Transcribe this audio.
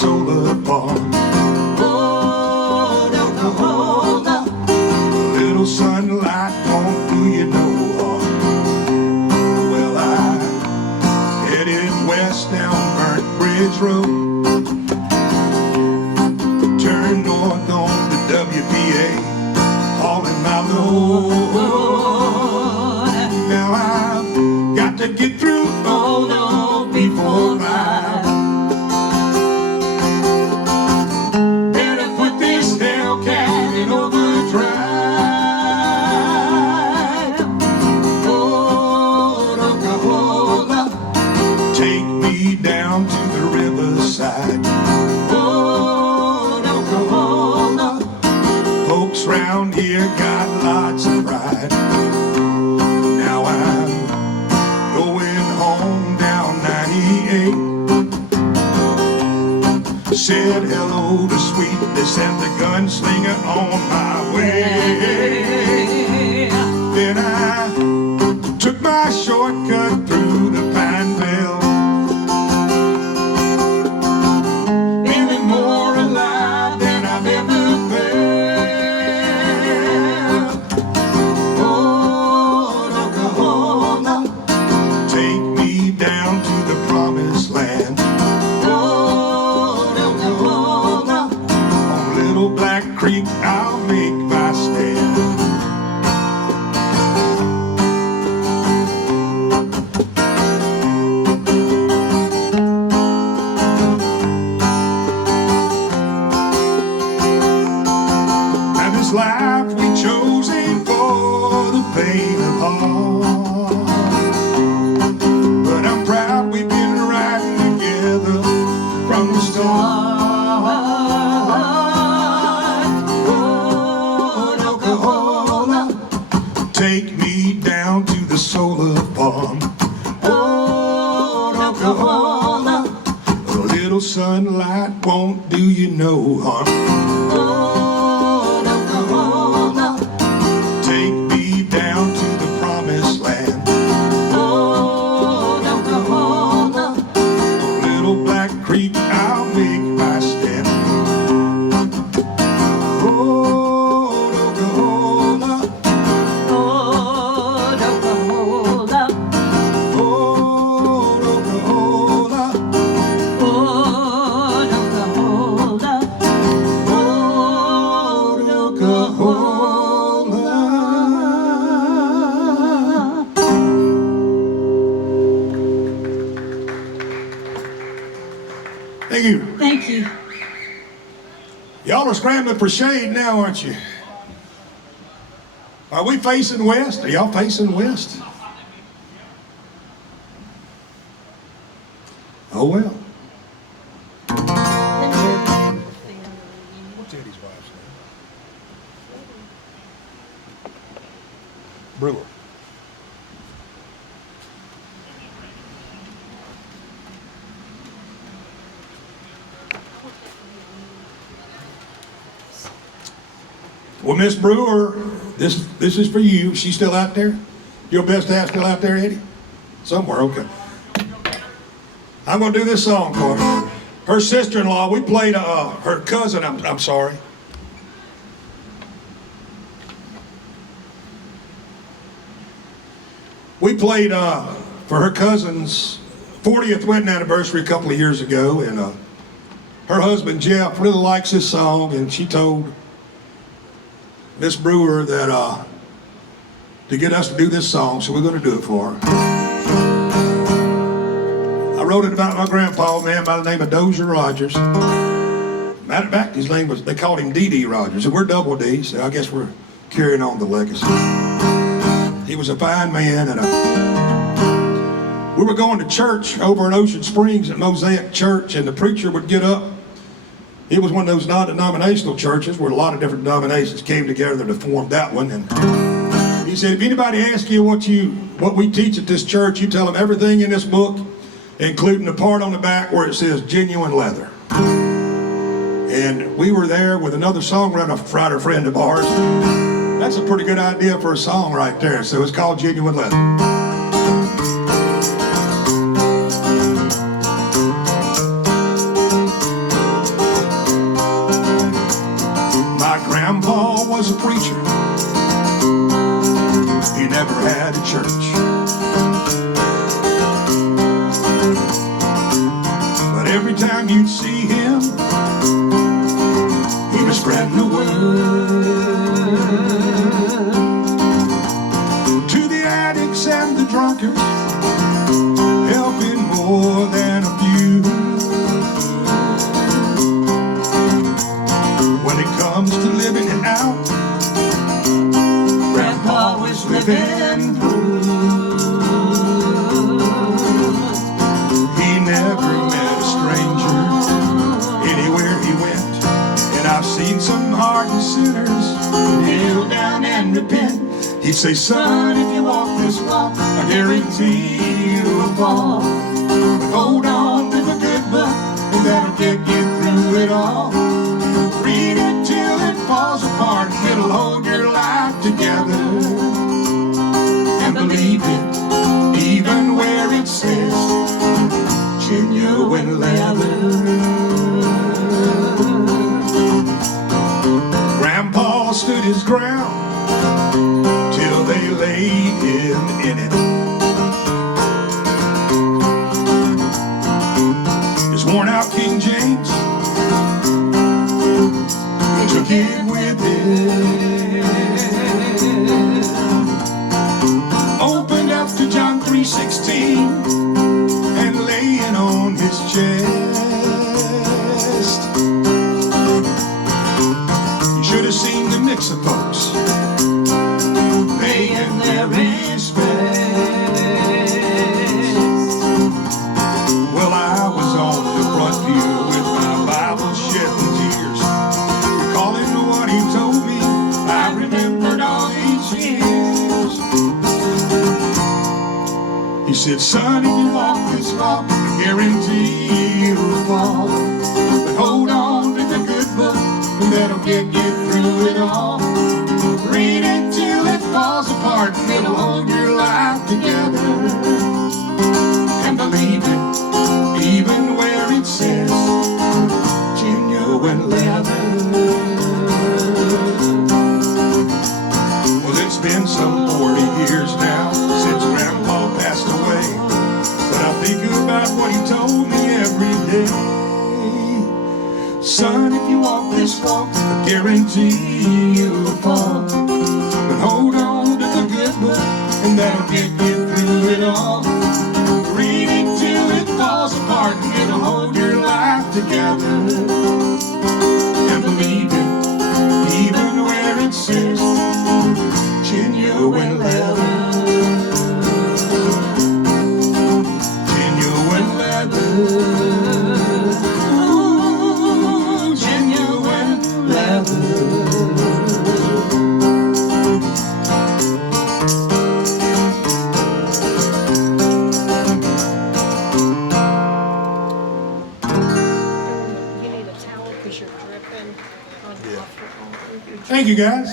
solar farm. Oh, don't go hold up. A little sunlight won't do you no harm. Well, I headed west down Burnt Bridge Road, turned north on the WPA, hauling my load. Now I've got to get through, oh no, before 5. Better put this Hellcat in overdrive. Oh, Oklahoma, take me down to the riverside. Oh, Oklahoma, folks round here got lots of pride. Now I'm going home down 98. Said hello to sweetness and the gunslinger on my way. Then I took my shortcut through the Pine Belt, feeling more alive than I've ever felt. Oh, Oklahoma, take me down to the promised land. Black Creek, I'll make my stand. Now this life we chose ain't for the pain of heart, but I'm proud we've been riding together from the start. Take me down to the solar farm. Oh, Oklahoma, a little sunlight won't do you no harm. Oh, Oklahoma, take me down to the promised land. Oh, Oklahoma, a little Black Creek, I'll make my stand. Oh, thank you. Thank you. Y'all are scrambling for shade now, aren't you? Are we facing west? Are y'all facing west? Oh well. What's Eddie's wife's name? Brewer. Well, Miss Brewer, this is for you. She's still out there? Your best half still out there, Eddie? Somewhere, okay. I'm going to do this song for her. Her sister-in-law, we played, her cousin, I'm sorry. We played for her cousin's 40th wedding anniversary a couple of years ago, and her husband, Jeff, really likes this song, and she told Miss Brewer that to get us to do this song, so we're going to do it for her. I wrote it about my grandpa, a man by the name of Dozier Rogers. Matter of fact, his name was, they called him D.D. Rogers, and we're double D, so I guess we're carrying on the legacy. He was a fine man, and we were going to church over in Ocean Springs at Mosaic Church, and the preacher would get up. It was one of those non-denominational churches where a lot of different denominations came together to form that one. And he said, if anybody asks you what we teach at this church, you tell them everything in this book, including the part on the back where it says genuine leather. And we were there with another songwriter friend of ours. That's a pretty good idea for a song right there. So it's called Genuine Leather. never had a church. But every time you'd see him, he was spreading the word to the addicts and the drunkards, helping more than a few. When it comes to living it out, Grandpa was living proof. He never met a stranger anywhere he went, and I've seen some hardened sinners kneel down and repent. He'd say, son, if you walk this walk, I guarantee you'll fall. But hold on to the good book, and that'll get you through it all. Read it till it falls apart, it'll hold your life together. And believe it, even where it says genuine leather. Grandpa stood his ground till they laid him in it. His worn out King James, he took it with him. Opened up to John 3:16 and laying on his chest. You should have seen the mix of folks paying their respects. Well, I was on the front pew with my Bible shedding tears, recalling what he told me. I remembered all these years. He said, son, if you walk this walk, I guarantee you'll fall. But hold on to the good book, and that'll get you through it all. Read it till it falls apart, and it'll hold your life together. And believe it, even where it says genuine leather. Well, it's been some 40 years now since Grandpa passed away, but I think about what he told me every day. Son, if you walk this walk, I guarantee you'll fall. But hold on to the good book, and that'll get you through it all. Read it till it falls apart, and it'll hold your life together. And believe it, even where it says genuine leather. Genuine leather. Ooh, genuine leather. You need a towel because you're dripping on the Thank you, guys.